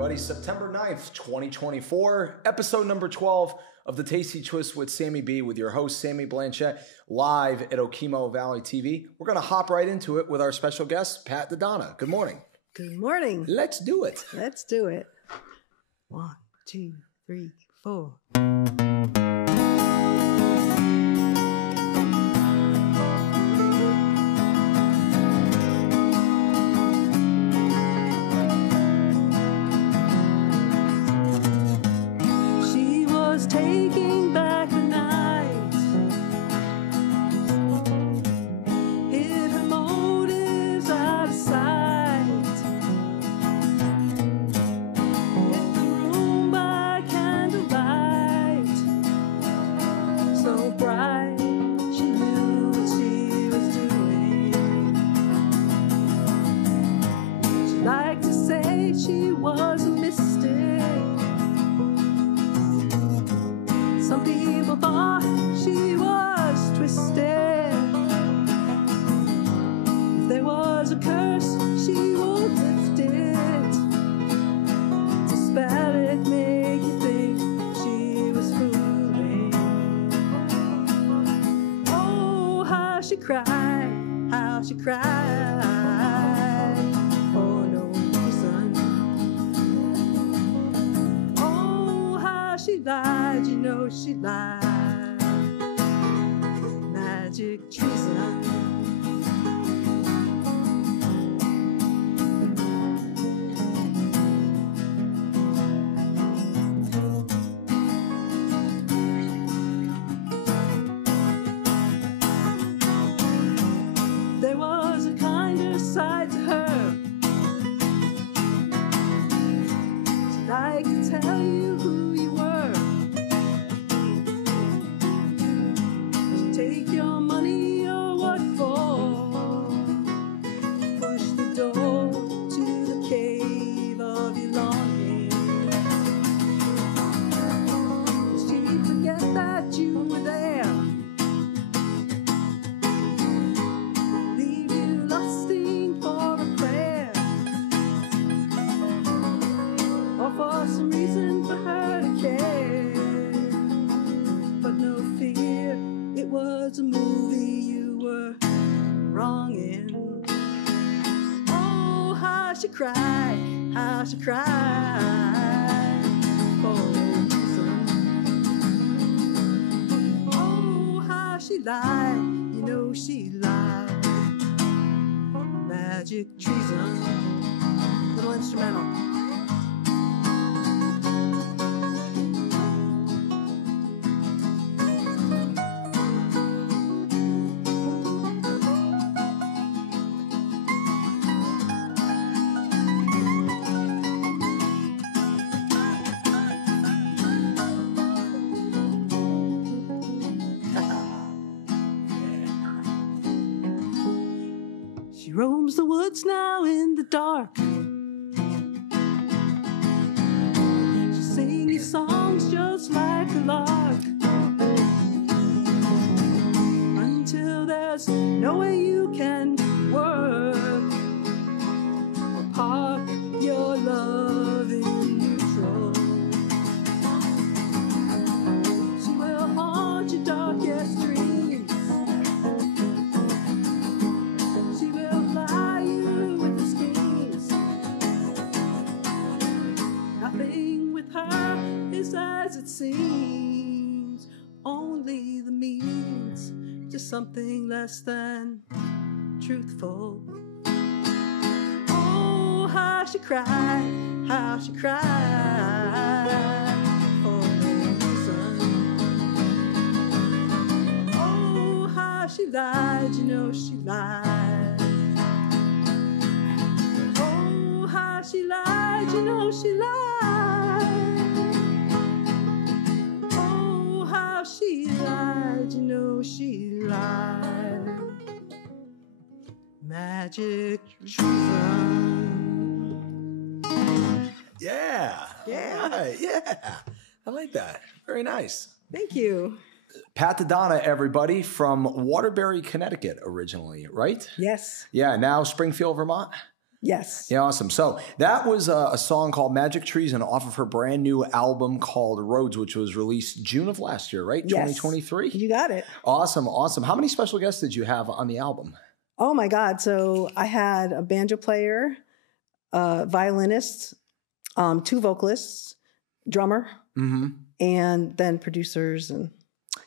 everybody. September 9th, 2024, episode number 12 of the Tasty Twist with Sammy B with your host, Sammy Blanchette, live at Okemo Valley TV. We're going to hop right into it with our special guest, Pat Daddona. Good morning. Good morning. Let's do it. Let's do it. 1, 2, 3, 4. Taking back the night, hid her motives out of sight, hit the room by candlelight, so bright she knew what she was doing. She liked to say she was a mystic. Some people thought she was twisted. If there was a curse, she would lift it. To spell it, make you think she was fooling. Oh, how she cried, how she cried. For no reason. Oh, how she lied, you know she lied. Magic treason. There was a kinder side to her. She'd like to tell you who you were. Take your money or what for? Push the door to the cave of your longing. She'd forget that you were there. Leave you lusting for a prayer, or for some reason for her to care. But no fear, it was a movie you were wrong in. Oh, how she cried, how she cried. For no reason. Oh, how she lied, you know she lied. Magic treason. Little instrumental. She roams the woods now in the dark. She'll sing you songs just like a lark, until there's no way you can work or park your love in neutral. She will haunt your darkest dreams. Nothing with her is as it seems, only the means to something less than truthful. Oh, how she cried, how she cried. For no reason. Oh, how she lied, you know she lied. Oh, how she lied, you know she lied. Oh, how she lied, you know she lied. Magic treason. Yeah. Yeah. All right. Yeah. I like that. Very nice. Thank you. Pat Daddona, everybody, from Waterbury, Connecticut, originally, right? Yes. Yeah, now Springfield, Vermont. Yes. Yeah, awesome. So that was a song called Magic Trees and off of her brand new album called Roads, which was released June of last year, right? Yes. 2023? You got it. Awesome, awesome. How many special guests did you have on the album? Oh my God. So I had a banjo player, violinist, 2 vocalists, drummer, and then producers. And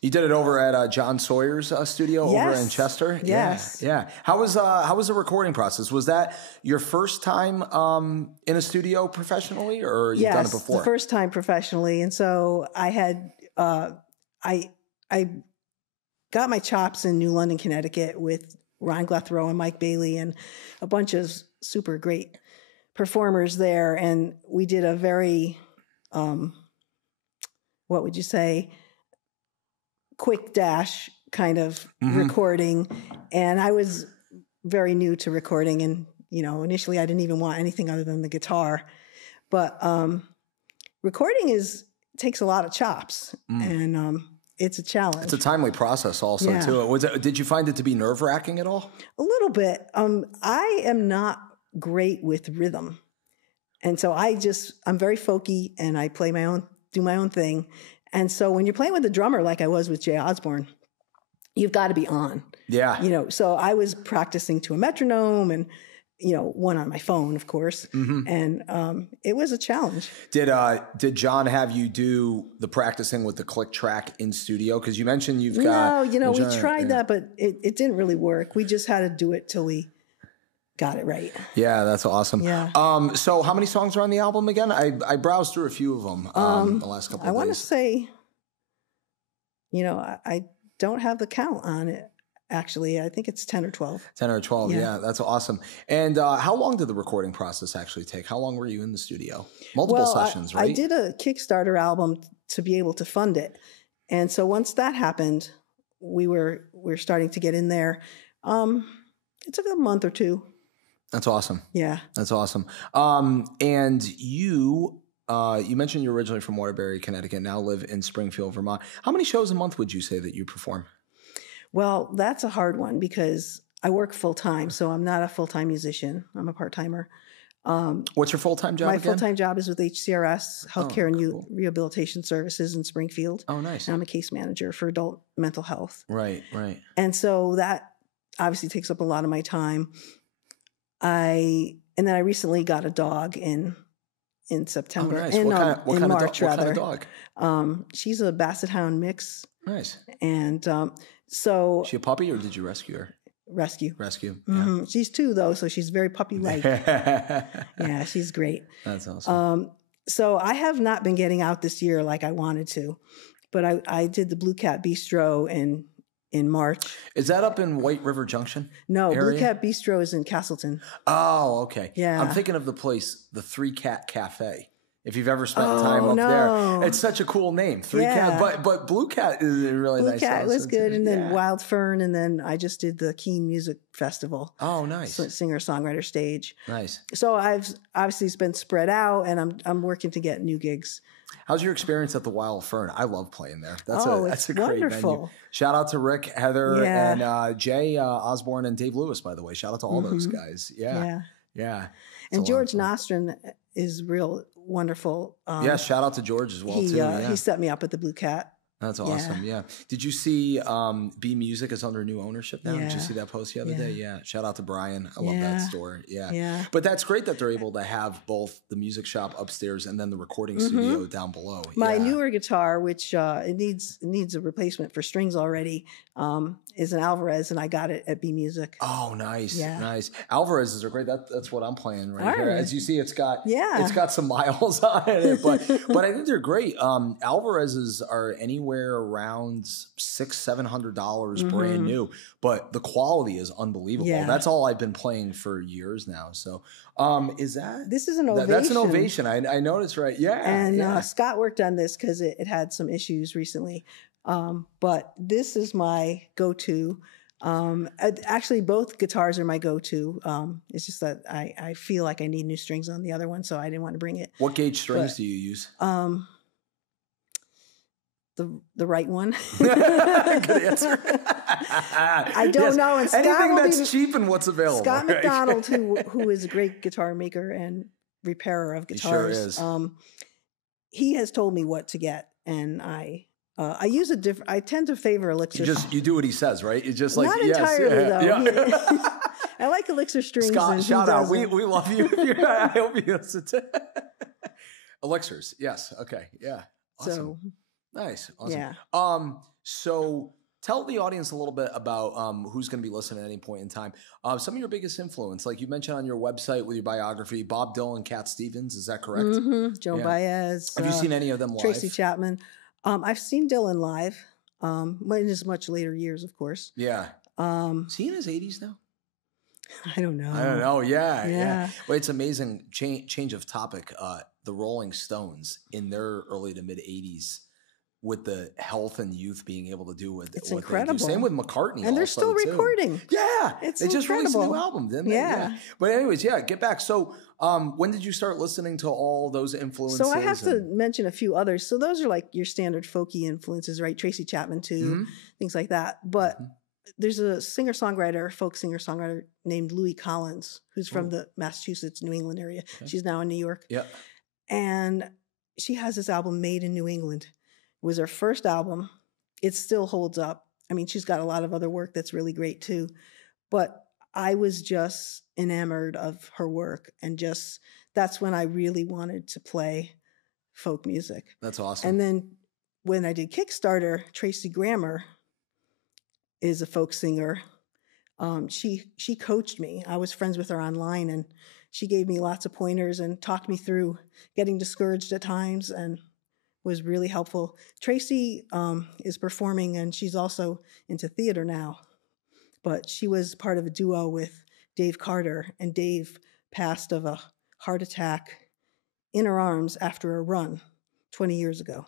you did it over at John Sawyer's studio over in Chester. Yes. Yeah. How was the recording process? Was that your first time in a studio professionally, or you've done it before? The first time professionally. And so I had I got my chops in New London, Connecticut with Ron Glethrow and Mike Bailey and a bunch of super great performers there. And we did a very, what would you say, quick dash kind of recording. And I was very new to recording. And, initially I didn't even want anything other than the guitar. But recording takes a lot of chops. And it's a challenge. It's a timely process also, too. Did you find it to be nerve-wracking at all? A little bit. I am not great with rhythm. And so I'm very folky, and I do my own thing. And so when you're playing with a drummer like I was with Jay Osborne, you've got to be on. Yeah. So I was practicing to a metronome and, one on my phone, of course. And it was a challenge. Did John have you do the practicing with the click track in studio? Because you mentioned you've got... No, we tried that, but it didn't really work. We just had to do it till we got it right. Yeah, that's awesome. Yeah. So how many songs are on the album again? I browsed through a few of them the last couple of days. I want to say, I don't have the count on it. Actually, I think it's 10 or 12. 10 or 12, yeah, that's awesome. And how long did the recording process actually take? How long were you in the studio? Multiple sessions, right? I did a Kickstarter album to be able to fund it. And so once that happened, we're starting to get in there. It took a month or 2. That's awesome. Yeah. That's awesome. And you mentioned you're originally from Waterbury, Connecticut, now live in Springfield, Vermont. How many shows a month would you say that you perform? Well, that's a hard one because I work full-time, so I'm not a full-time musician. I'm a part-timer. What's your full-time job again? My full-time job is with HCRS, Healthcare and Rehabilitation Services in Springfield. Oh, nice. And I'm a case manager for adult mental health. Right. And so that obviously takes up a lot of my time. And then I recently got a dog in September. Oh, nice. In What March, kind of dog? She's a Basset Hound mix. Nice. And so... Is she a puppy or did you rescue her? Rescue. Yeah. She's 2 though, so she's very puppy-like. Yeah, she's great. That's awesome. So I have not been getting out this year like I wanted to, but I did the Blue Cat Bistro in March. Is that up in White River Junction? No, area? Blue Cat Bistro is in Castleton. Oh, okay. Yeah. I'm thinking of the place, the 3 Cat Cafe. If you've ever spent time up there, it's such a cool name, 3 Cat. But Blue Cat is a really nice. Blue Cat was good, and then Wild Fern, and then I just did the Keene Music Festival. Oh, nice. Singer-songwriter stage. Nice. So I've obviously been spread out, and I'm working to get new gigs. How's your experience at the Wild Fern? I love playing there. That's a great wonderful venue. Shout out to Rick, Heather, and Jay Osborne and Dave Lewis, by the way. Shout out to all those guys. Yeah. And George Nostrin is real wonderful. Shout out to George as well, too. He set me up at the Blue Cat. That's awesome. Yeah. Did you see B Music is under new ownership now? Yeah. Did you see that post the other day? Yeah. Shout out to Brian. I love that store. Yeah. Yeah. But that's great that they're able to have both the music shop upstairs and then the recording studio down below. My newer guitar, which it needs a replacement for strings already, is an Alvarez, and I got it at B Music. Oh, nice. Yeah. Nice. Alvarez's are great. That's what I'm playing right here. Right. As you see, it's got some miles on it, but I think they're great. Alvarez's are anywhere around $600-700 brand new, but the quality is unbelievable. Yeah. That's all I've been playing for years now. So this is an ovation. That's an ovation. I noticed, right? Yeah. And Scott worked on this because it had some issues recently. But this is my go-to. Actually, both guitars are my go-to. It's just that I feel like I need new strings on the other one, so I didn't want to bring it. What gauge strings do you use? the right one. Good answer. I don't know. And Scott anything that's cheap and what's available. Scott right? McDonald, who is a great guitar maker and repairer of guitars, he sure is. He has told me what to get, and I use a different. I tend to favor Elixir. You do what he says, right? You just like not entirely though. Yeah. I like Elixir strings. Scott, shout out. We love you. I hope you listen to Elixirs. Yes. Okay. Yeah. Awesome. So nice. Awesome. Yeah. So tell the audience a little bit about who's going to be listening at any point in time. Some of your biggest influence, like you mentioned on your website with your biography, Bob Dylan, Cat Stevens. Is that correct? Mm-hmm. Joan Baez. Have you seen any of them live? Tracy Chapman. I've seen Dylan live. In his much later years, of course. Yeah. Is he in his 80s now? I don't know. Yeah. Well, it's amazing. Change of topic. The Rolling Stones in their early to mid 80s, with the health and youth being able to do what incredible. They do. Same with McCartney, and they're still recording. Yeah, it's they just released a new album, didn't they? Yeah. But anyways, get back. So, when did you start listening to all those influences? So I have to mention a few others. So those are like your standard folky influences, right? Tracy Chapman too, things like that. But there's a folk singer-songwriter named Louis Collins, who's from the Massachusetts, New England area. Okay. She's now in New York. Yeah. And she has this album, Made in New England. It was her first album. It still holds up. I mean, she's got a lot of other work that's really great too. But I was just enamored of her work. And that's when I really wanted to play folk music. That's awesome. And then when I did Kickstarter, Tracy Grammer is a folk singer. She coached me. I was friends with her online, and she gave me lots of pointers and talked me through getting discouraged at times and was really helpful. Tracy is performing, and she's also into theater now. But she was part of a duo with Dave Carter, and Dave passed of a heart attack in her arms after a run 20 years ago.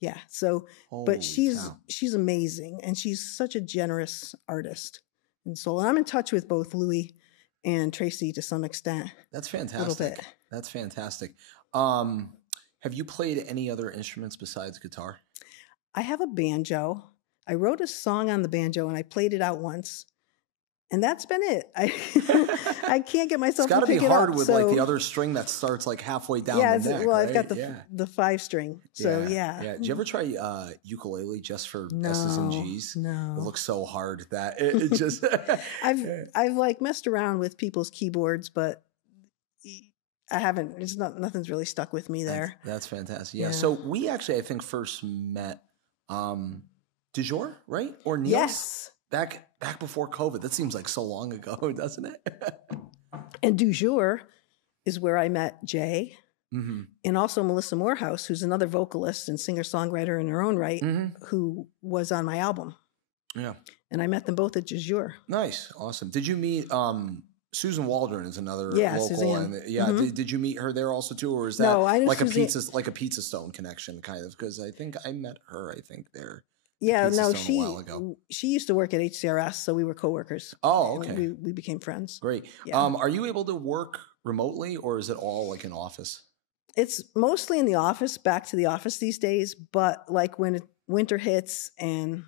Yeah. So, but she's amazing, and she's such a generous artist and soul. And I'm in touch with both Louis and Tracy to some extent. That's fantastic. A little bit. That's fantastic. Have you played any other instruments besides guitar? I have a banjo. I wrote a song on the banjo, and I played it out once. And that's been it. I can't get myself to pick it up. It's got to be hard with like the other string that starts like halfway down the neck, well, right? I've got the 5 string. So yeah. Did you ever try ukulele just for S's and G's? No. It looks so hard that it just. I've like messed around with people's keyboards, but I haven't. Nothing's really stuck with me there. That's fantastic. Yeah. So we actually, I think, first met Du jour, right? Or Neil? Yes. Back before COVID. That seems like so long ago, doesn't it? And Du jour is where I met Jay, and also Melissa Morehouse, who's another vocalist and singer-songwriter in her own right, who was on my album. Yeah. And I met them both at Du jour. Nice. Awesome. Did you meet Susan Waldron is another local. Suzanne. Did you meet her there also too, or is that like a Pizza Stone connection kind of? Because I think I met her. I think there. Yeah, no, she used to work at HCRS, so we were coworkers. Oh, okay. We became friends. Great. Yeah. Are you able to work remotely, or is it all like an office? It's mostly in the office, back to the office these days. But like when winter hits and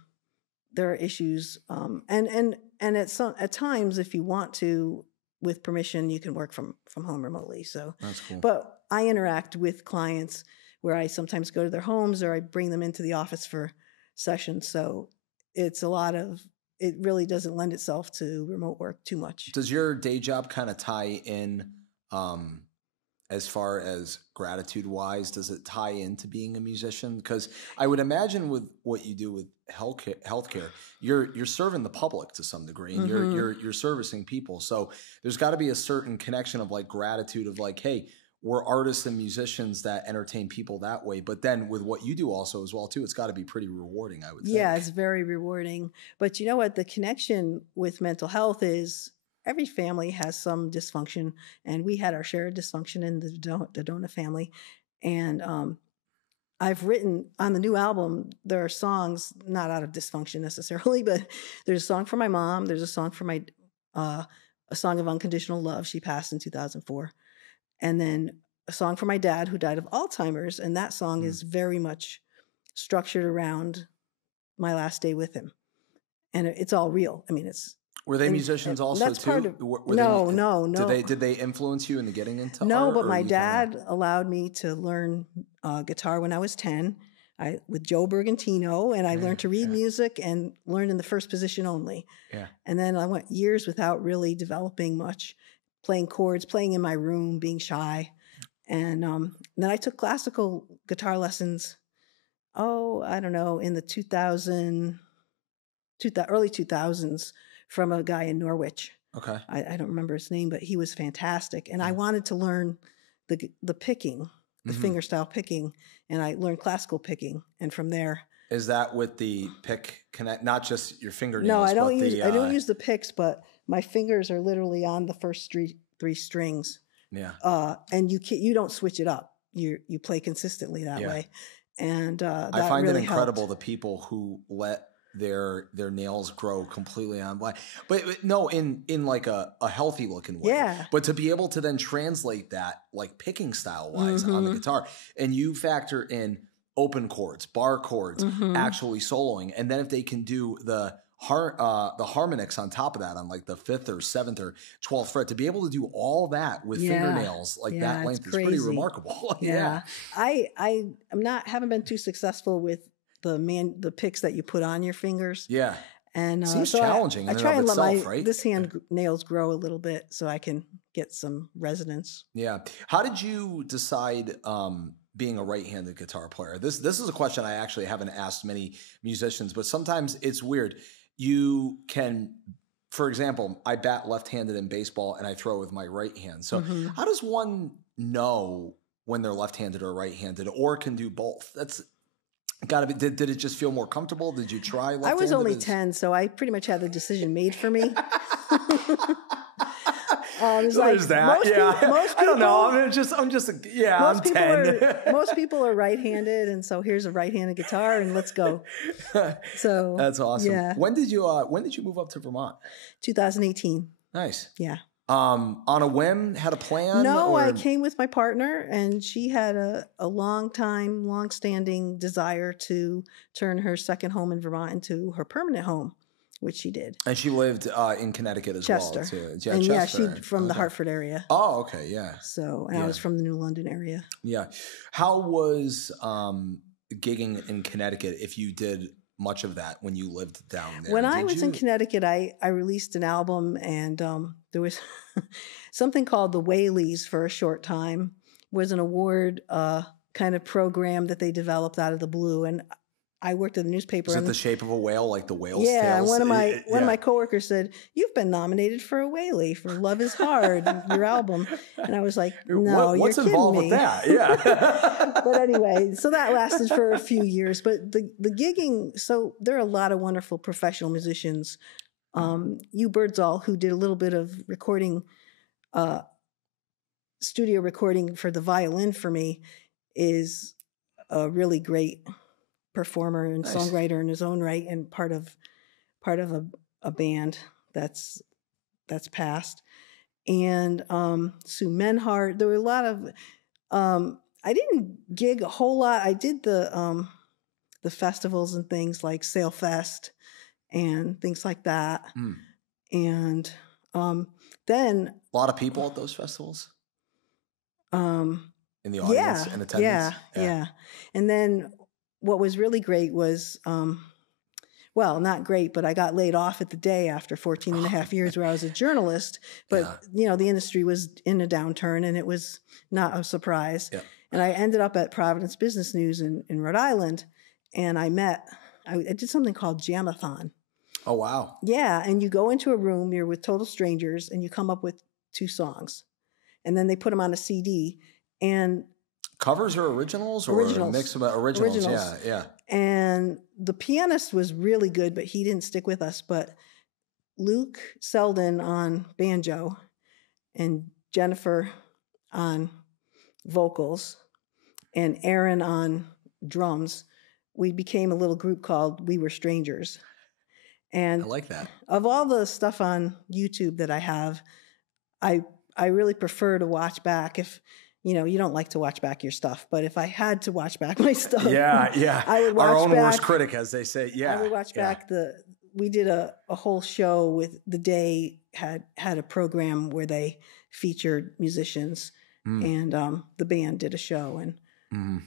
there are issues, and at times, if you want to, with permission, you can work from home remotely. So that's cool. But I interact with clients where I sometimes go to their homes or I bring them into the office for sessions. So it really doesn't lend itself to remote work too much. Does your day job kind of tie in as far as gratitude wise? Does it tie into being a musician? Because I would imagine with what you do with healthcare, you're serving the public to some degree, and you're servicing people. So there's got to be a certain connection of like gratitude of like, hey, we're artists and musicians that entertain people that way. But then with what you do also as well too, it's got to be pretty rewarding, I would think. Yeah, it's very rewarding. But you know what? The connection with mental health is every family has some dysfunction. And we had our share of dysfunction in the Daddona family. And I've written on the new album, there are songs not out of dysfunction necessarily, but there's a song for my mom. There's a song for my, a song of unconditional love. She passed in 2004. And then a song for my dad who died of Alzheimer's. And that song is very much structured around my last day with him. And it's all real. I mean, were they musicians also that's too? part of, Were no. Did they influence you into getting into No, art? but my dad allowed me to learn guitar when I was 10 with Joe Bergantino, and I learned to read music and learned in the first position only. Yeah. And then I went years without really developing much, playing chords, playing in my room, being shy. And then I took classical guitar lessons, I don't know, in the early 2000s from a guy in Norwich. Okay. I don't remember his name, but he was fantastic. And I wanted to learn the picking, the fingerstyle picking, and I learned classical picking. And from there, is that with the pick connect? Not just your fingernails. No, I don't but use I don't use the picks, but my fingers are literally on the first three strings. Yeah. And you don't switch it up. You play consistently that way. And that I find really it incredible helped. the people who let their nails grow completely on black, but no, in like a healthy looking way. Yeah. But to be able to then translate that like picking style wise on the guitar, and you factor in open chords, bar chords, actually soloing, and then if they can do the harmonics on top of that on like the 5th or 7th or 12th fret, to be able to do all that with fingernails like that length is pretty remarkable. Yeah. Haven't been too successful with the picks that you put on your fingers. Yeah. And seems challenging. I try and let this hand nails grow a little bit so I can get some resonance. Yeah. How did you decide being a right-handed guitar player? This is a question I actually haven't asked many musicians, but sometimes it's weird. You can, for example, I bat left-handed in baseball and I throw with my right hand. So how does one know when they're left-handed or right-handed, or can do both? That's gotta be. Did it just feel more comfortable? Did you try left-handed? I was only 10, so I pretty much had the decision made for me. There's that. Most people, I don't know. I'm just. I'm 10. Most people are right-handed, and so here's a right-handed guitar, and let's go. So that's awesome. Yeah. When did you move up to Vermont? 2018. Nice. Yeah. On a whim, had a plan? No, I came with my partner, and she had a long-standing desire to turn her second home in Vermont into her permanent home, which she did. And she lived in Connecticut as Chester. well, too. Yeah, and Chester. She's from the Hartford area. Oh, okay, yeah. So, and I was from the New London area. Yeah. How was gigging in Connecticut, if you did much of that when you lived down there? When I was in Connecticut, I released an album, and there was something called the Whaleys for a short time. It was an award kind of program that they developed out of the blue, and I worked at the newspaper. Is it the shape of a whale, like the whale's tails? Yeah, one of my coworkers said, "You've been nominated for a Whaley for Love Is Hard, your album." And I was like, "No, what's you're kidding involved me." with that? Yeah. But anyway, so that lasted for a few years. But the gigging, so there are a lot of wonderful professional musicians. Hugh Birdsall, who did a little bit of recording, studio recording for the violin for me, is a really great performer and songwriter in his own right, and part of a band that's passed. And Sue Menhart. There were a lot of I didn't gig a whole lot. I did the festivals and things like Sail Fest and things like that. And then a lot of people at those festivals in the audience and attendance. Yeah. And then what was really great was, well, not great, but I got laid off at the day after 14 and a half years where I was a journalist. But, the industry was in a downturn, and it was not a surprise. Yeah. And I ended up at Providence Business News in Rhode Island, and I did something called Jamathon. Oh, wow. Yeah, and you go into a room, you're with total strangers, and you come up with 2 songs. And then they put them on a CD, and covers or originals, or a mix of originals? Yeah. And the pianist was really good, but he didn't stick with us. But Luke Selden on banjo and Jennifer on vocals and Aaron on drums, we became a little group called We Were Strangers. And I like that. Of all the stuff on YouTube that I have, I really prefer to watch back. you don't like to watch back your stuff, but if I had to watch back my stuff, yeah, I would watch our own back, worst critic, as they say. Yeah, I would watch back we did a whole show with The Day had a program where they featured musicians, and the band did a show, and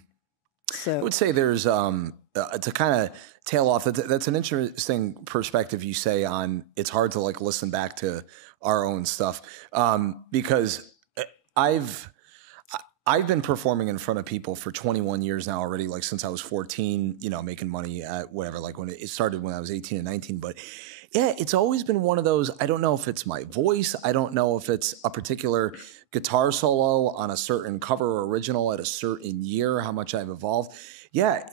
so I would say there's to kind of tail off. That's an interesting perspective you say on. It's hard to like listen back to our own stuff because I've been performing in front of people for 21 years now already, like since I was 14, making money at whatever, like when it started when I was 18 and 19. But yeah, it's always been one of those, I don't know if it's my voice. I don't know if it's a particular guitar solo on a certain cover or original at a certain year, how much I've evolved. Yeah,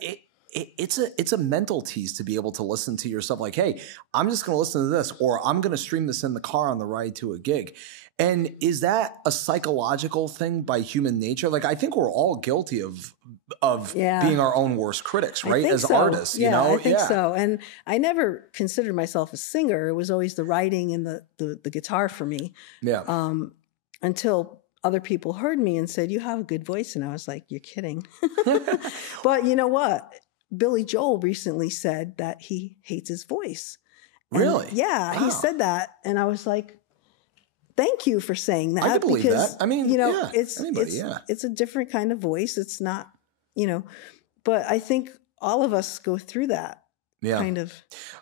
it's a mental tease to be able to listen to yourself like, hey, I'm just going to listen to this, or I'm going to stream this in the car on the ride to a gig. And is that a psychological thing by human nature? Like, I think we're all guilty of being our own worst critics, right? As artists, I think so. And I never considered myself a singer. It was always the writing and the guitar for me. Yeah. Until other people heard me and said, you have a good voice. And I was like, you're kidding. But you know what? Billy Joel recently said that he hates his voice. Really? And wow. He said that. And I was like, thank you for saying that. I can believe that. I mean, it's a different kind of voice. It's not, but I think all of us go through that kind of.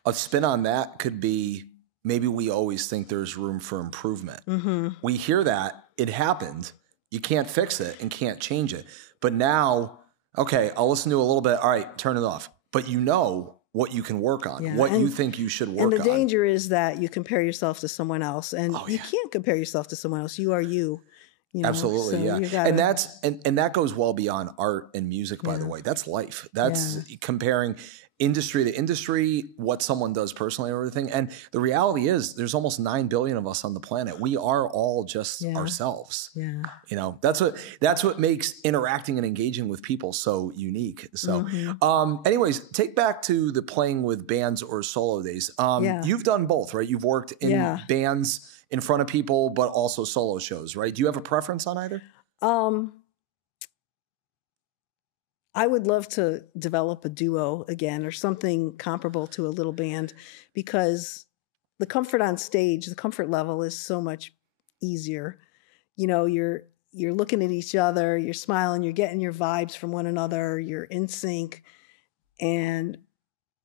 A spin on that could be maybe we always think there's room for improvement. Mm-hmm. We hear that it happened. You can't fix it and can't change it. But now, okay, I'll listen to a little bit. All right, turn it off. But what you can work on, you think you should work on. And the danger is that you compare yourself to someone else, and you can't compare yourself to someone else. You are you. Absolutely, so and that goes well beyond art and music. By the way, that's life. That's comparing industry to industry, what someone does personally, and everything. And the reality is, there's almost 9 billion of us on the planet. We are all just ourselves. Yeah, that's what makes interacting and engaging with people so unique. So, anyways, take back to the playing with bands or solo days. You've done both, right? You've worked in bands in front of people, but also solo shows, right? Do you have a preference on either? I would love to develop a duo again or something comparable to a little band, because the comfort on stage, the comfort level is so much easier. You're looking at each other, you're smiling, you're getting your vibes from one another, you're in sync. And,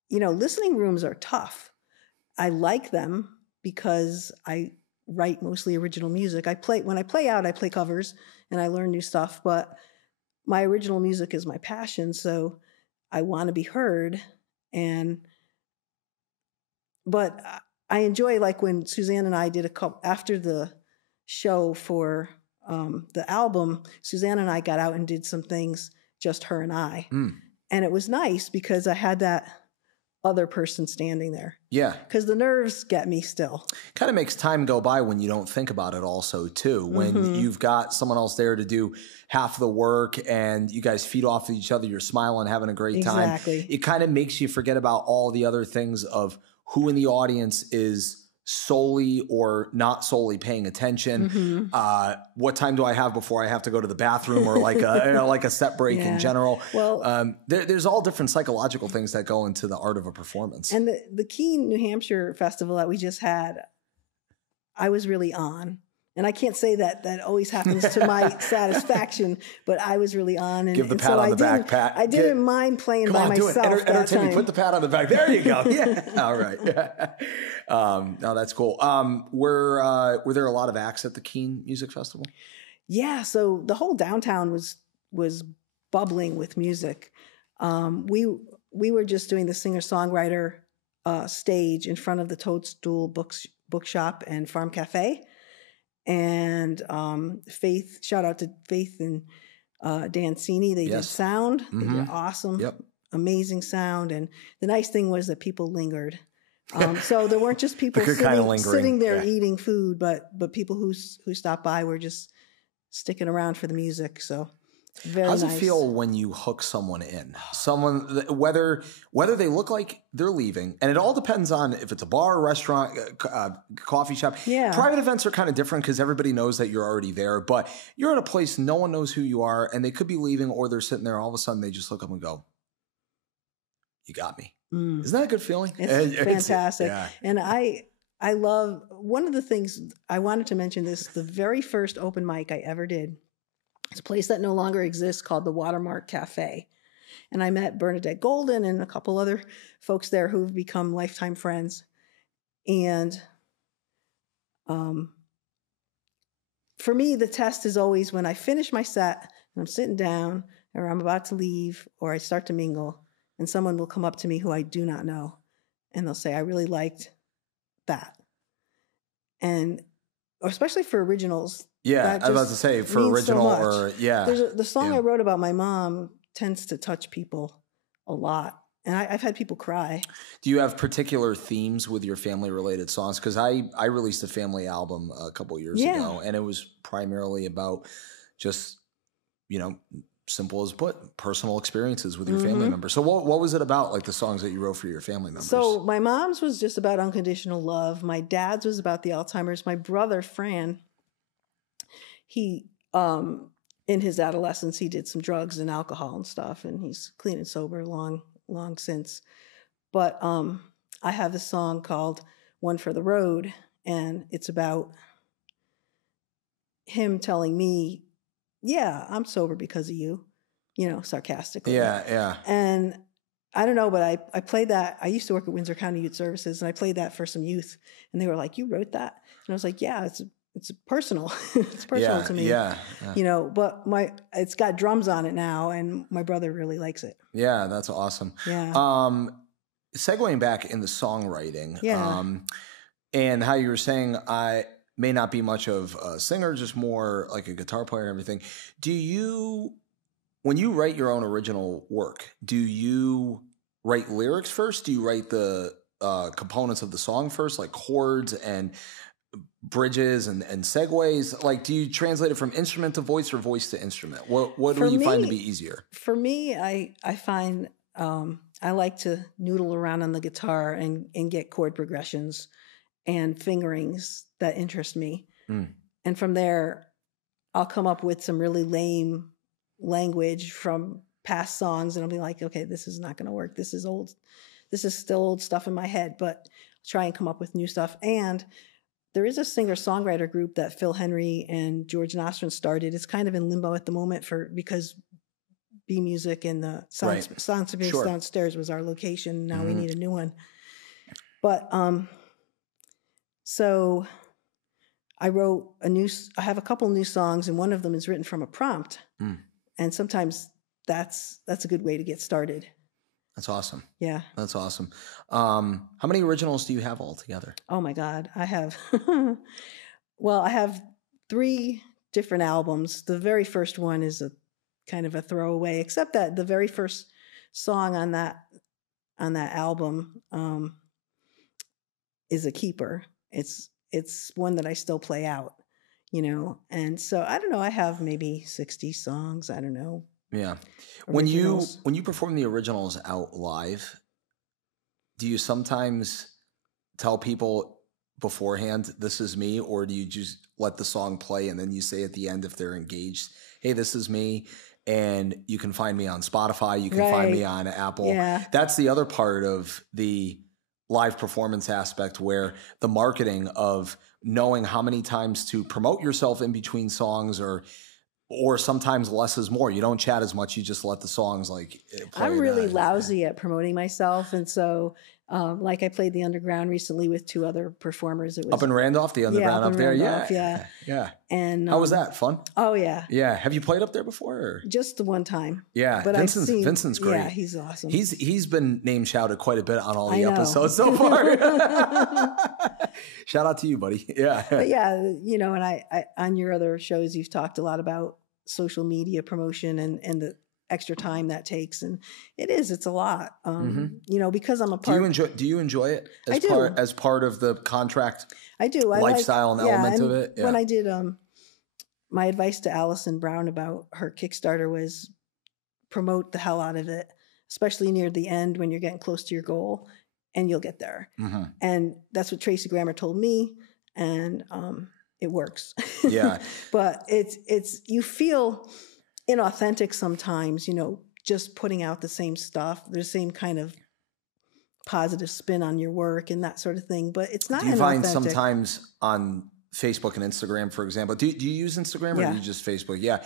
listening rooms are tough. I like them because I write mostly original music. When I play out, I play covers and I learn new stuff, but my original music is my passion, so I want to be heard. But I enjoy, like when Suzanne and I did after the show for the album, Suzanne and I got out and did some things, just her and I. And it was nice because I had that other person standing there. Yeah. Because the nerves get me still. Kind of makes time go by when you don't think about it also too. When you've got someone else there to do half the work and you guys feed off of each other, you're smiling, having a great time. Exactly. It kind of makes you forget about all the other things of who in the audience is solely or not solely paying attention. What time do I have before I have to go to the bathroom, or like a set break in general? Well, there's all different psychological things that go into the art of a performance. And the Keene, New Hampshire festival that we just had, I was really on. And I can't say that always happens to my satisfaction, but I was really on. And, give the pat on the back, Pat. I didn't mind playing by myself. Entertain me. Put the pat on the back. There you go. Yeah. All right. No, that's cool. Were there a lot of acts at the Keene Music Festival? Yeah. So the whole downtown was bubbling with music. We were just doing the singer-songwriter stage in front of the Toadstool Bookshop and Farm Cafe. And Faith, shout out to Faith and Dancini. They did sound. They did awesome, amazing sound. And the nice thing was that people lingered. So there weren't just people sitting there eating food, but people who stopped by were just sticking around for the music. So Very How's nice. it feel when you hook someone in? Someone, whether they look like they're leaving, and it all depends on if it's a bar, restaurant, coffee shop. Yeah. Private events are kind of different because everybody knows that you're already there, but you're at a place no one knows who you are, and they could be leaving, or they're sitting there. All of a sudden, they just look up and go, "You got me." Isn't that a good feeling? It's fantastic. Yeah. And I love, one of the things I wanted to mention this, the very first open mic I ever did. It's a place that no longer exists called the Watermark Cafe. And I met Bernadette Golden and a couple other folks there who've become lifetime friends. And for me, the test is always when I finish my set and I'm sitting down or I'm about to leave or I start to mingle and someone will come up to me who I do not know and they'll say, I really liked that. And especially for originals. Yeah, I was about to say for original There's the song I wrote about my mom tends to touch people a lot. And I've had people cry. Do you have particular themes with your family-related songs? Because I released a family album a couple years ago, and it was primarily about just, simple as put, personal experiences with your family members. So what was it about, like the songs that you wrote for your family members? So my mom's was just about unconditional love. My dad's was about the Alzheimer's. My brother, Fran, he, in his adolescence, he did some drugs and alcohol and stuff, and he's clean and sober long since. But I have this song called One for the Road, and it's about him telling me, yeah, I'm sober because of you, sarcastically. Yeah. And I don't know, but I played that. I used to work at Windsor County Youth Services, and I played that for some youth, and they were like, you wrote that? And I was like, yeah, it's personal. It's personal to me. Yeah. But it's got drums on it now, and my brother really likes it. Yeah, that's awesome. Yeah. Segueing back in the songwriting, yeah. And how you were saying I may not be much of a singer, just more like a guitar player and everything. When you write your own original work, do you write lyrics first? Do you write the components of the song first, like chords and bridges and segues? Like, do you translate it from instrument to voice or voice to instrument? What do you find to be easier? For me, I find I like to noodle around on the guitar and get chord progressions and fingerings that interest me. And from there, I'll come up with some really lame language from past songs, and I'll be like, okay, this is not going to work. This is old. This is still old stuff in my head, but try and come up with new stuff. And there is a singer-songwriter group that Phil Henry and George Nostrin started. It's kind of in limbo at the moment because B Music and the Sound Space downstairs was our location. Now we need a new one. But so I have a couple new songs, and one of them is written from a prompt. And sometimes that's a good way to get started. That's awesome. Yeah. That's awesome. How many originals do you have altogether? Oh my God. I have, I have 3 different albums. The very first one is a kind of a throwaway, except that the very first song on that album is a keeper. It's one that I still play out, and so I don't know, I have maybe 60 songs. I don't know. Yeah. Originals. When you perform the originals out live, do you sometimes tell people beforehand, this is me, or do you just let the song play and then you say at the end, if they're engaged, hey, this is me, and you can find me on Spotify, you can find me on Apple. Yeah. That's the other part of the live performance aspect, where the marketing of knowing how many times to promote yourself in between songs, or sometimes less is more. You don't chat as much. You just let the songs play. I'm really lousy at promoting myself. And so, I played the Underground recently with 2 other performers. It was up in Randolph, the Underground up there. Randolph, Yeah. And how was that? Fun? Oh yeah. Yeah. Have you played up there before? Or? Just the one time. Yeah. But Vincent's great. Yeah, he's awesome. He's been name shouted quite a bit on all the episodes so far. Shout out to you, buddy. Yeah. But yeah, and I on your other shows, you've talked a lot about social media promotion and the extra time that takes, and it's a lot. Because I'm a part. Do you enjoy it as part of the contract? I do. Lifestyle and element of it. Yeah. When I did my advice to Allison Brown about her Kickstarter was promote the hell out of it, especially near the end when you're getting close to your goal, and you'll get there. Mm-hmm. And that's what Tracy Grammer told me, and it works. Yeah. But it's you feel inauthentic sometimes, you know, just putting out the same stuff, the same kind of positive spin on your work and that sort of thing. But it's not. Do you find sometimes on Facebook and Instagram, for example, do you use Instagram or do you just Facebook? Yeah.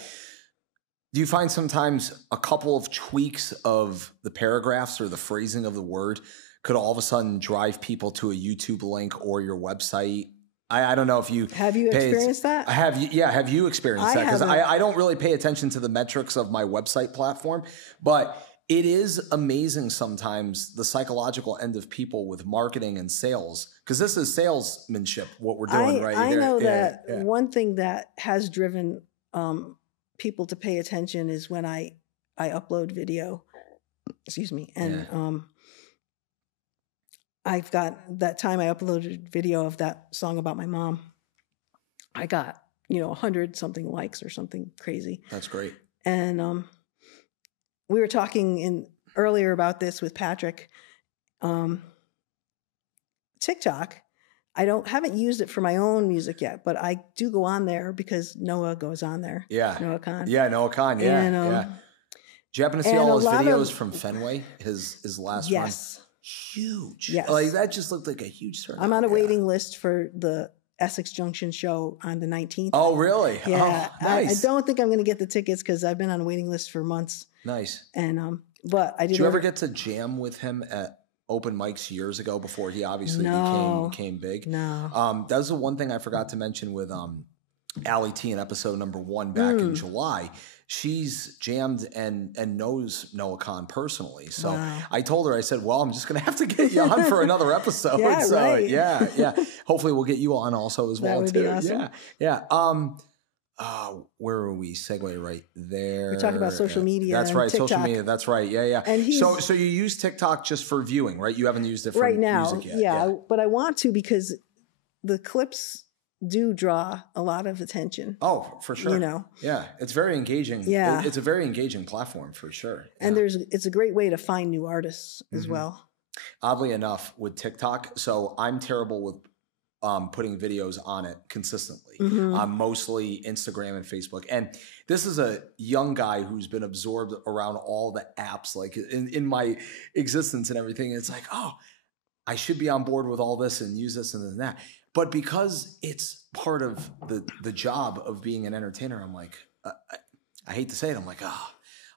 Do you find sometimes a couple of tweaks of the paragraphs or the phrasing of the word could all of a sudden drive people to a YouTube link or your website? I don't know if you have you experienced that? Have you experienced that? Because I don't really pay attention to the metrics of my website platform, but it is amazing sometimes the psychological end of people with marketing and sales, because this is salesmanship, what we're doing right here. I know that one thing that has driven people to pay attention is when I upload video, and I've got that time I uploaded video of that song about my mom. I got, 100 something likes or something crazy. That's great. And we were talking earlier about this with Patrick. TikTok, haven't used it for my own music yet, but I do go on there because Noah goes on there. Yeah. Noah Khan. Yeah, Noah Khan. Yeah. And, yeah. Did you happen to see all his videos from Fenway? His last run? Yes. Huge. Yes. Like that just looked like a huge turnout. I'm on a waiting list for the Essex Junction show on the 19th. Oh, really? Yeah. Oh, nice. I don't think I'm going to get the tickets because I've been on a waiting list for months. Nice. And but I did. Did you ever get to jam with him at open mics years ago before he obviously became big? No. That was the one thing I forgot to mention with Allie T in episode number 1 back in July. She's jammed and knows Noah Khan personally. So I told her, I said, well, I'm just going to have to get you on for another episode. Yeah, so right. yeah. Hopefully we'll get you on also as well. That would be awesome. Yeah. Where are we? Segue right there. We're talking about social media. That's right. TikTok. Social media. That's right. Yeah. And so you use TikTok just for viewing, right? You haven't used it for right now. music yet. Yeah, but I want to because the clips do draw a lot of attention. Oh, for sure. Yeah, it's very engaging. Yeah, it's a very engaging platform for sure. And it's a great way to find new artists as well. Oddly enough, with TikTok, so I'm terrible with putting videos on it consistently. I'm mostly Instagram and Facebook. And this is a young guy who's been absorbed around all the apps, like in my existence and everything. And it's like, oh, I should be on board with all this and use this and that. But because it's part of the job of being an entertainer, I'm like, I hate to say it, I'm like,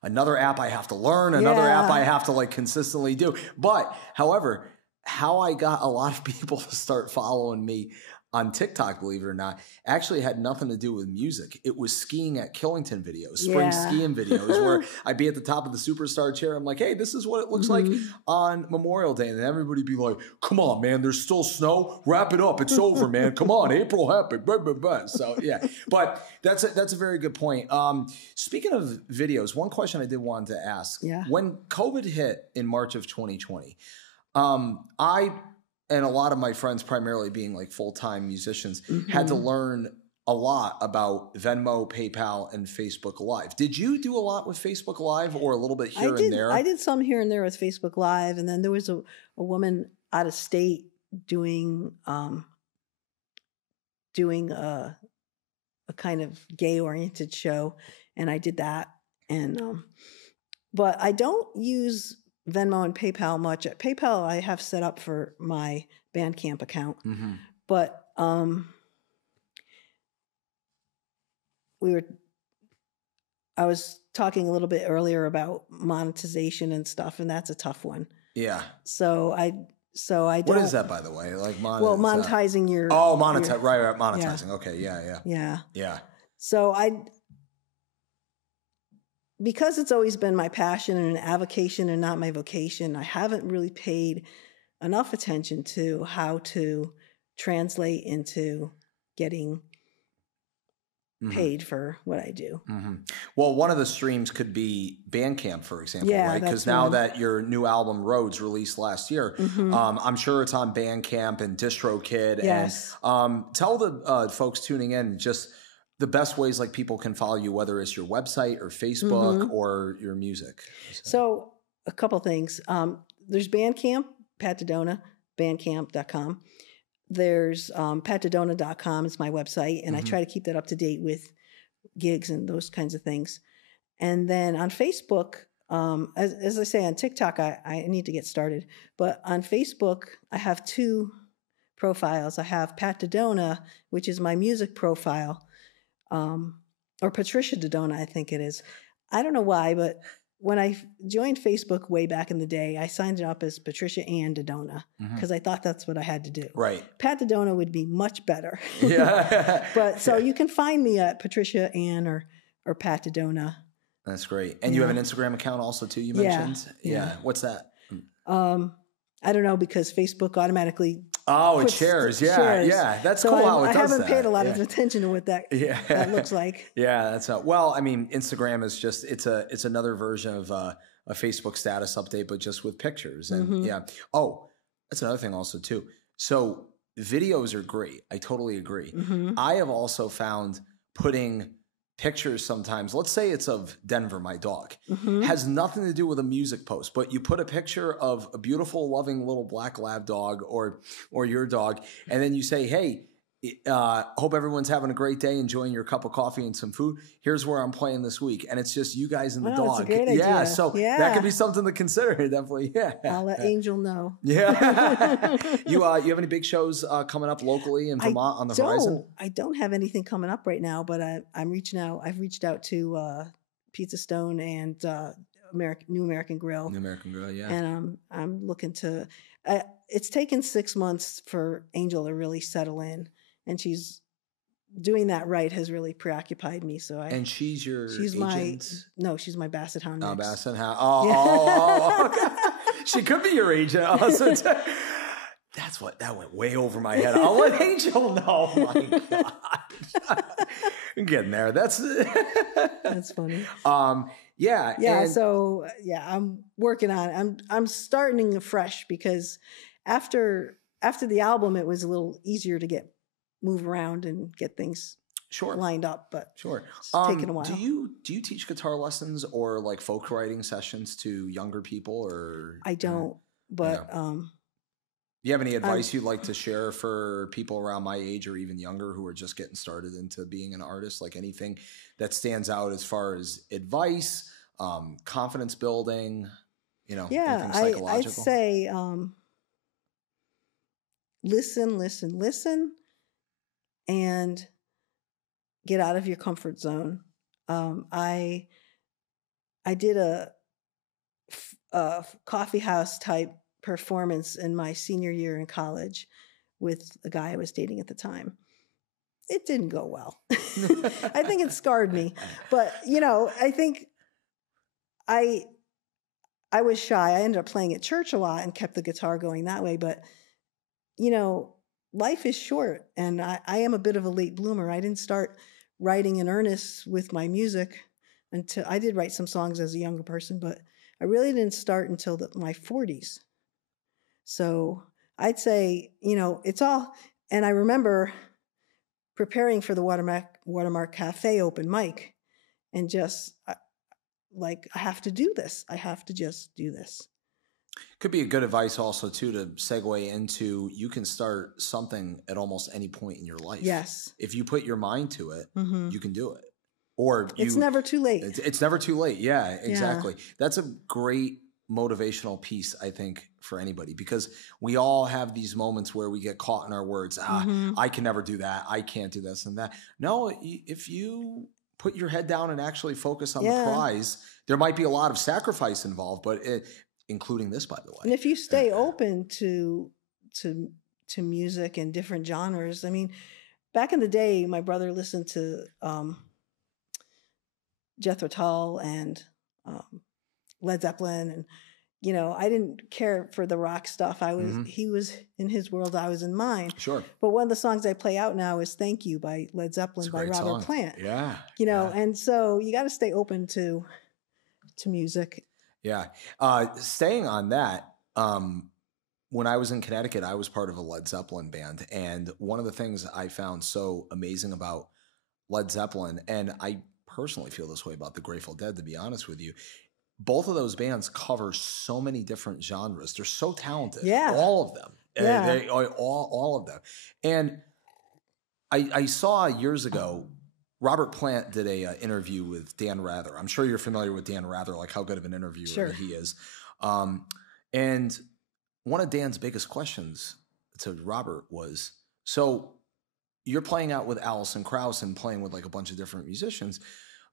another app I have to learn, another app I have to like consistently do. But however, how I got a lot of people to start following me on TikTok, believe it or not, actually had nothing to do with music. It was skiing at Killington videos, spring skiing videos, where I'd be at the top of the superstar chair. I'm like, hey, this is what it looks like on Memorial Day. And everybody be like, come on, man, there's still snow. Wrap it up. It's over, man. Come on, April happened. Blah, blah, blah. So, yeah. But that's a very good point. Speaking of videos, one question I did want to ask. Yeah. When COVID hit in March of 2020, I and a lot of my friends, primarily being like full-time musicians, had to learn a lot about Venmo, PayPal, and Facebook Live. Did you do a lot with Facebook Live or a little bit here and there? I did some here and there with Facebook Live. And then there was a woman out of state doing a kind of gay-oriented show. And I did that. And but I don't use Venmo and PayPal much. At PayPal, I have set up for my Bandcamp account, but I was talking a little bit earlier about monetization and stuff, and that's a tough one. Yeah. So I don't. What is that, by the way? Like monetizing your. Oh, monetize. Right. Monetizing. Yeah. Okay. Yeah. So because it's always been my passion and an avocation and not my vocation, I haven't really paid enough attention to how to translate into getting paid for what I do. Well, one of the streams could be Bandcamp, for example, right? Because now that your new album Roads released last year, I'm sure it's on Bandcamp and DistroKid. Yes. And tell the folks tuning in just the best ways like people can follow you, whether it's your website or Facebook or your music? So a couple things. There's Bandcamp, Pat Daddona, bandcamp.com. There's patdaddona.com is my website, and I try to keep that up to date with gigs and those kinds of things. And then on Facebook, as I say, on TikTok, I need to get started. But on Facebook, I have 2 profiles. I have Pat Daddona, which is my music profile, or Patricia Daddona, I think it is. I don't know why, but when I joined Facebook way back in the day, I signed it up as Patricia Ann Daddona because I thought that's what I had to do. Right. Pat Daddona would be much better. Yeah. But so you can find me at Patricia Ann or Pat Daddona. That's great. And you have an Instagram account also too, you mentioned? Yeah. What's that? I don't know, because Facebook automatically it shares. Yeah. Yeah. That's cool how it does that. I haven't paid a lot of attention to what that looks like. Yeah. That's well, I mean, Instagram is just, it's another version of a Facebook status update, but just with pictures. And yeah. Oh, that's another thing also too. So videos are great. I totally agree. I have also found putting pictures sometimes, let's say it's of Denver, my dog, has nothing to do with a music post, but you put a picture of a beautiful, loving little black lab dog or your dog, and then you say, hey, hope everyone's having a great day, enjoying your cup of coffee and some food. Here's where I'm playing this week. And it's just you guys and the dog. That's a great idea. So that could be something to consider. Definitely. Yeah. I'll let Angel know. Yeah. You have any big shows coming up locally in Vermont on the horizon? I don't have anything coming up right now, but I'm reaching out. I've reached out to Pizza Stone and New American Grill. New American Grill, yeah. And I'm looking to, it's taken 6 months for Angel to really settle in. And she's doing that right has really preoccupied me. So and she's your she's agent? She's my Basset Hound. Oh, Basset Hound. Oh, okay. She could be your agent. That went way over my head. I'll let Angel know. Oh my God. I'm getting there. That's funny. Yeah. Yeah. So I'm working on it. I'm starting afresh because after the album, it was a little easier to move around and get things lined up, but it's taken a while. Do you teach guitar lessons or like folk writing sessions to younger people, or? I don't, but do you have any advice you'd like to share for people around my age or even younger who are just getting started into being an artist? Like anything that stands out as far as advice, confidence building, anything psychological? I'd say listen, and get out of your comfort zone. I did a coffee house type performance in my senior year in college with a guy I was dating at the time. It didn't go well. I think it scarred me. But, I think I was shy. I ended up playing at church a lot and kept the guitar going that way. But, life is short, and I am a bit of a late bloomer. I didn't start writing in earnest with my music until I did write some songs as a younger person, but I really didn't start until my 40s. So I'd say, it's all, and I remember preparing for the Watermark Cafe open mic and just I have to do this. I have to just do this. Could be a good advice also too to segue into you can start something at almost any point in your life. Yes. If you put your mind to it, you can do it. Or it's never too late. It's never too late. Yeah, exactly. Yeah. That's a great motivational piece, I think, for anybody, because we all have these moments where we get caught in our words. I can never do that. I can't do this and that. No, if you put your head down and actually focus on the prize, there might be a lot of sacrifice involved, but including this, by the way. And if you stay open to music and different genres, I mean, back in the day, my brother listened to Jethro Tull and Led Zeppelin, and I didn't care for the rock stuff. He was in his world, I was in mine. Sure. But one of the songs I play out now is "Thank You" by Led Zeppelin by Robert Plant. Yeah. And so you got to stay open to music. Yeah. Staying on that, when I was in Connecticut, I was part of a Led Zeppelin band. And one of the things I found so amazing about Led Zeppelin, and I personally feel this way about the Grateful Dead, to be honest with you. Both of those bands cover so many different genres. They're so talented. Yeah. All of them. Yeah. They all of them. And I saw years ago, Robert Plant did a interview with Dan Rather. I'm sure you're familiar with Dan Rather, like how good of an interviewer he is. And one of Dan's biggest questions to Robert was, so you're playing out with Alison Krauss and playing with like a bunch of different musicians.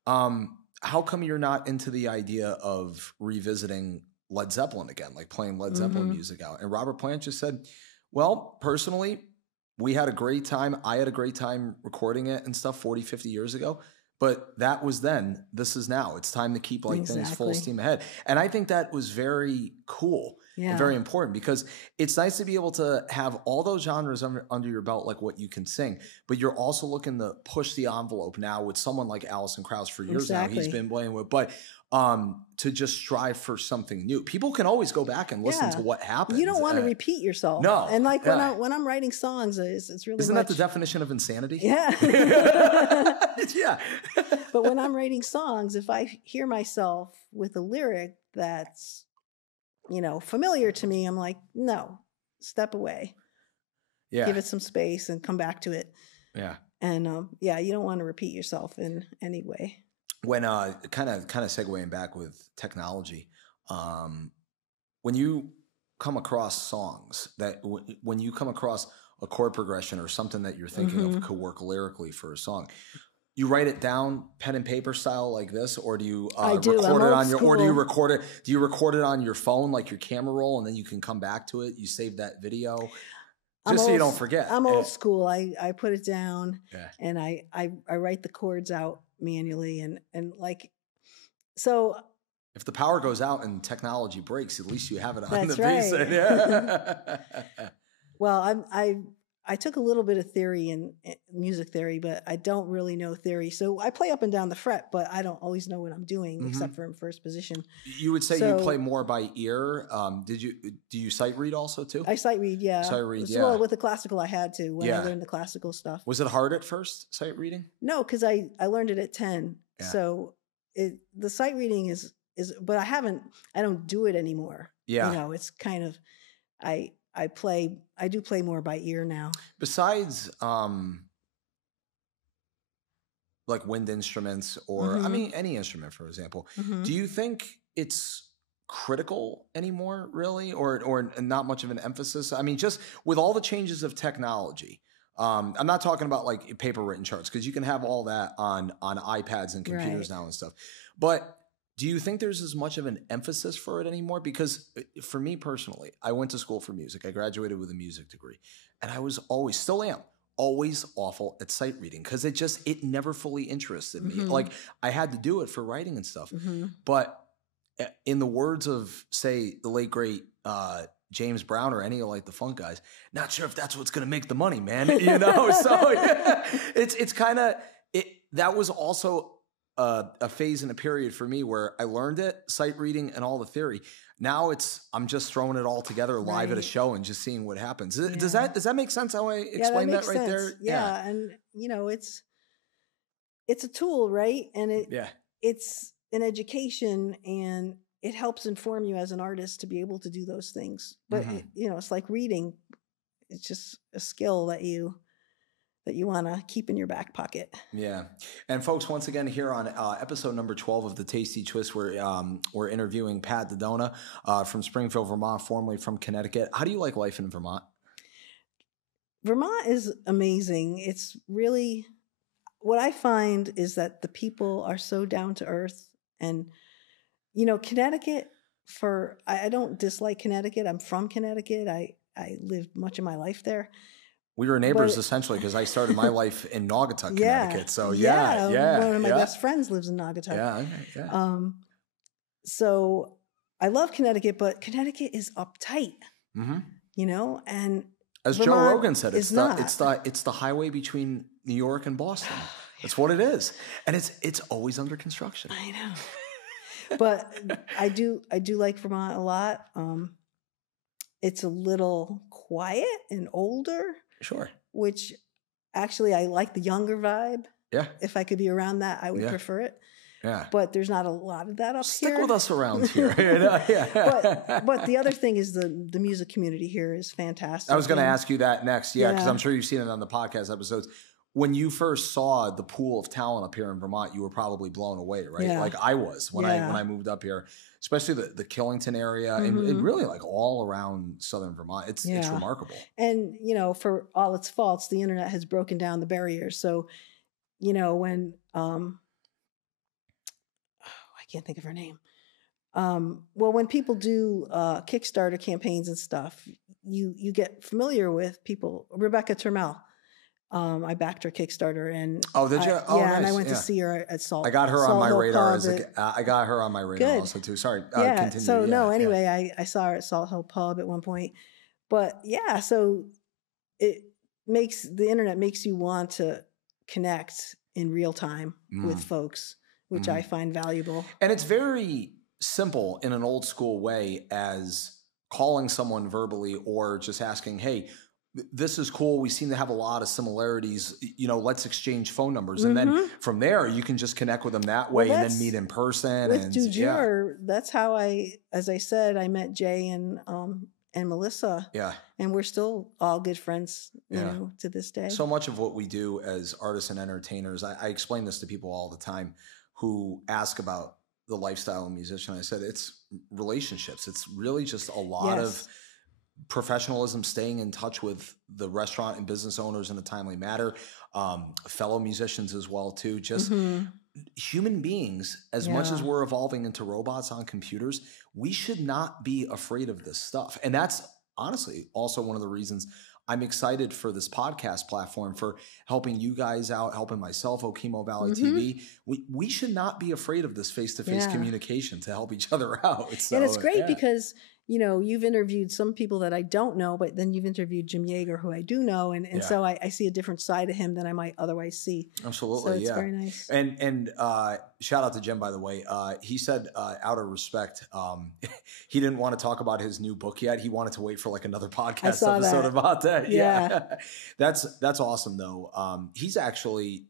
How come you're not into the idea of revisiting Led Zeppelin again, like playing Led Zeppelin music out? And Robert Plant just said, well, personally, we had a great time. I had a great time recording it and stuff 40, 50 years ago. But that was then. This is now. It's time to keep like things full steam ahead. And I think that was very cool and very important, because it's nice to be able to have all those genres under your belt, like what you can sing. But you're also looking to push the envelope now with someone like Alison Krauss for years now. He's been playing with, but to just strive for something new. People can always go back and listen to what happened. You don't want to repeat yourself. No. And like when I'm writing songs, it's really Isn't that the definition of insanity? Yeah. Yeah. But when I'm writing songs, if I hear myself with a lyric that's, familiar to me, I'm like, no, step away. Yeah. Give it some space and come back to it. Yeah. And you don't want to repeat yourself in any way. When kind of segueing back with technology, when you come across songs that when you come across a chord progression or something that you're thinking of could work lyrically for a song, you write it down pen and paper style like this, or do you record it on your, or do you record it? Do you record it on your phone, like your camera roll, and then you can come back to it? You save that video. Just so you don't forget. I'm old school. I put it down and I write the chords out manually and like, so. If the power goes out and technology breaks, at least you have it on the right. bass. Yeah. Well, I took a little bit of theory in music theory, but I don't really know theory. So I play up and down the fret, but I don't always know what I'm doing except for in first position. You would say you play more by ear. Do you sight read also too? I sight read, yeah. Sight read, yeah. Well, with the classical, I had to when I learned the classical stuff. Was it hard at first, sight reading? No, because I learned it at 10. Yeah. So the sight reading is, but I don't do it anymore. Yeah. It's kind of, I do play more by ear now. Besides, like wind instruments or, I mean, any instrument, for example, do you think it's critical anymore, really, or not much of an emphasis? I mean, just with all the changes of technology, I'm not talking about like paper written charts, because you can have all that on iPads and computers now and stuff. But do you think there's as much of an emphasis for it anymore? Because for me personally, I went to school for music. I graduated with a music degree, and I was still am always awful at sight reading, because it never fully interested me. Like I had to do it for writing and stuff. But in the words of, say, the late great James Brown or any of like the funk guys, not sure if that's what's going to make the money, man. So it's kind of that was also a phase and a period for me where I learned it, sight reading and all the theory. Now I'm just throwing it all tool live at a show and just seeing what happens. Does that make sense how I explained that right there? Yeah. And it's a tool, right? And it's an education, and it helps inform you as an artist to be able to do those things. But it's like reading. It's just a skill that you want to keep in your back pocket. Yeah. And folks, once again, here on episode number 12 of the Tasty Twist, we're interviewing Pat Daddona from Springfield, Vermont, formerly from Connecticut. How do you like life in Vermont? Vermont is amazing. It's really, what I find is that the people are so down to earth. And, Connecticut, I don't dislike Connecticut. I'm from Connecticut. I lived much of my life there. We were neighbors essentially, because I started my life in Naugatuck, Connecticut. So one of my best friends lives in Naugatuck. Yeah. So I love Connecticut, but Connecticut is uptight. And as Vermont, Joe Rogan said, it's the highway between New York and Boston. That's what it is, and it's always under construction. I know, but I do like Vermont a lot. It's a little quiet and older. Sure. Which actually I like the younger vibe. Yeah. If I could be around that, I would prefer it. Yeah. But there's not a lot of that up here. Stick with us around here. Yeah. but the other thing is the music community here is fantastic. I was going to ask you that next. Yeah, because I'm sure you've seen it on the podcast episodes. When you first saw the pool of talent up here in Vermont, you were probably blown away, right? Yeah. Like I was when I moved up here, especially the Killington area and really like all around Southern Vermont. It's remarkable. And, for all its faults, the internet has broken down the barriers. So, when I can't think of her name. Well, when people do Kickstarter campaigns and stuff, you get familiar with people. Rebecca Termel. I backed her Kickstarter, and did you? Nice. And I went to see her at Salt. I got her on my radar. I got her on my radar also too. Sorry. Continue. So anyway, I saw her at Salt Hill Pub at one point, but so the internet makes you want to connect in real time with folks, which I find valuable. And it's very simple in an old school way as calling someone verbally or just asking, hey, this is cool. We seem to have a lot of similarities. Let's exchange phone numbers. And then from there, you can just connect with them that way and then meet in person. With Dujir, that's how as I said, I met Jay and Melissa. Yeah. And we're still all good friends, to this day. So much of what we do as artists and entertainers, I explain this to people all the time who ask about the lifestyle of a musician. I said, it's relationships. It's really just a lot of professionalism, staying in touch with the restaurant and business owners in a timely manner, fellow musicians as well too, just human beings. As much as we're evolving into robots on computers, we should not be afraid of this stuff. And that's honestly also one of the reasons I'm excited for this podcast platform, for helping you guys out, helping myself, Okemo Valley TV. We should not be afraid of this face-to-face communication to help each other out. So, and it's great because you've interviewed some people that I don't know, but then you've interviewed Jim Yeager, who I do know. And so I see a different side of him than I might otherwise see. Absolutely. So it's very nice. And shout out to Jim, by the way. He said, out of respect, he didn't want to talk about his new book yet. He wanted to wait for like another podcast episode about that. Yeah. That's awesome though. He's actually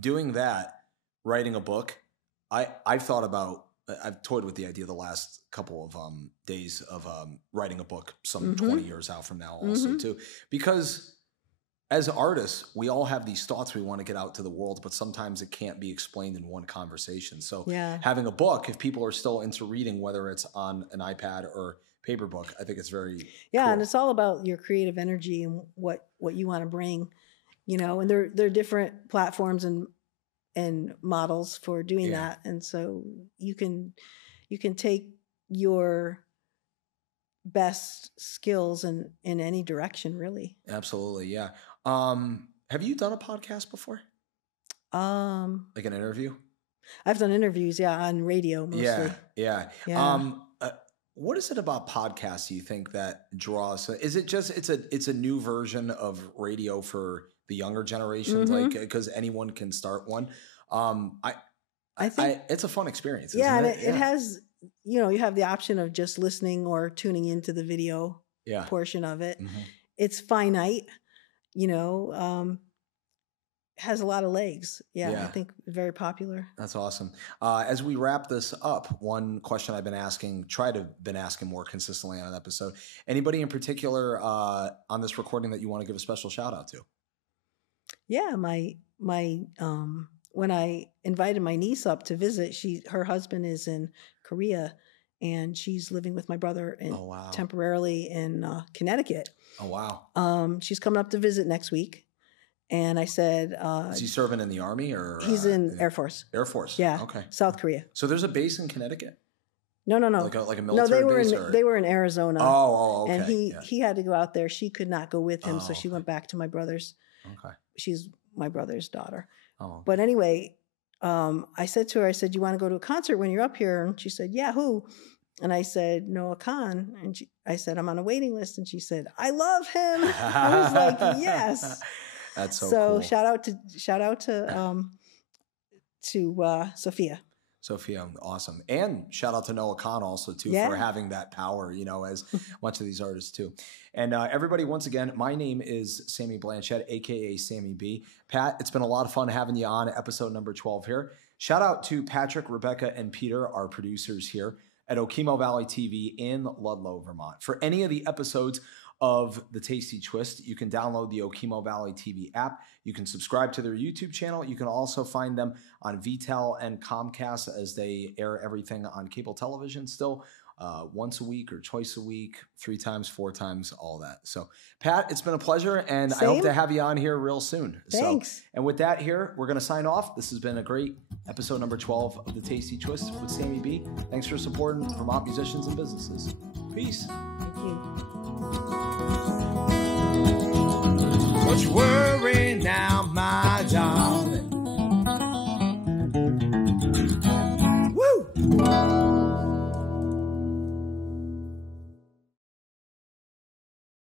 doing that, writing a book. I've toyed with the idea the last couple of days of writing a book some 20 years out from now also too, because as artists, we all have these thoughts we want to get out to the world, but sometimes it can't be explained in one conversation. So having a book, if people are still into reading, whether it's on an iPad or paper book, I think it's very cool. And it's all about your creative energy and what you want to bring, and there are different platforms and models for doing that. And so you can take your best skills in any direction, really. Absolutely. Yeah. Have you done a podcast before? Like an interview? I've done interviews, on radio mostly. Yeah. What is it about podcasts you think that draws? Is it just it's a new version of radio for the younger generations, like because anyone can start one? I think it's a fun experience. Isn't it? It has. You have the option of just listening or tuning into the video portion of it. It's finite. Has a lot of legs. I think very popular. That's awesome. As we wrap this up, one question I've been asking, been asking more consistently on an episode. Anybody in particular on this recording that you want to give a special shout out to? Yeah, my when I invited my niece up to visit, her husband is in Korea, and she's living with my brother temporarily in Connecticut. Oh wow! She's coming up to visit next week. And I said, is he serving in the Army or? He's in Air Force. Air Force. Yeah. Okay. South Korea. So there's a base in Connecticut? No. Like a military base? They were in Arizona. Oh, okay. And he had to go out there. She could not go with him, so she went back to my brother's. Okay. She's my brother's daughter. Oh. Okay. But anyway, I said to her, you want to go to a concert when you're up here? And she said, yeah, who? And I said, Noah Khan. And I said, I'm on a waiting list. And she said, I love him. I was like, yes. That's so cool. Shout out to Sophia. Sophia, awesome. And shout out to Noah Khan also too for having that power, you know, as much of these artists too. And everybody, once again, my name is Sammy Blanchette, aka Sammy B. Pat, it's been a lot of fun having you on episode number 12 here. Shout out to Patrick, Rebecca, and Peter, our producers here at Okemo Valley TV in Ludlow, Vermont. For any of the episodes of The Tasty Twist, you can download the Okemo Valley TV app. You can subscribe to their YouTube channel. You can also find them on VTEL and Comcast as they air everything on cable television still, once a week or twice a week, 3 times, 4 times, all that. So, Pat, it's been a pleasure, and I hope to have you on here real soon. Thanks. So, and with that here, we're going to sign off. This has been a great episode number 12 of The Tasty Twist with Sammy B. Thanks for supporting Vermont musicians and businesses. Peace. Thank you. Much work.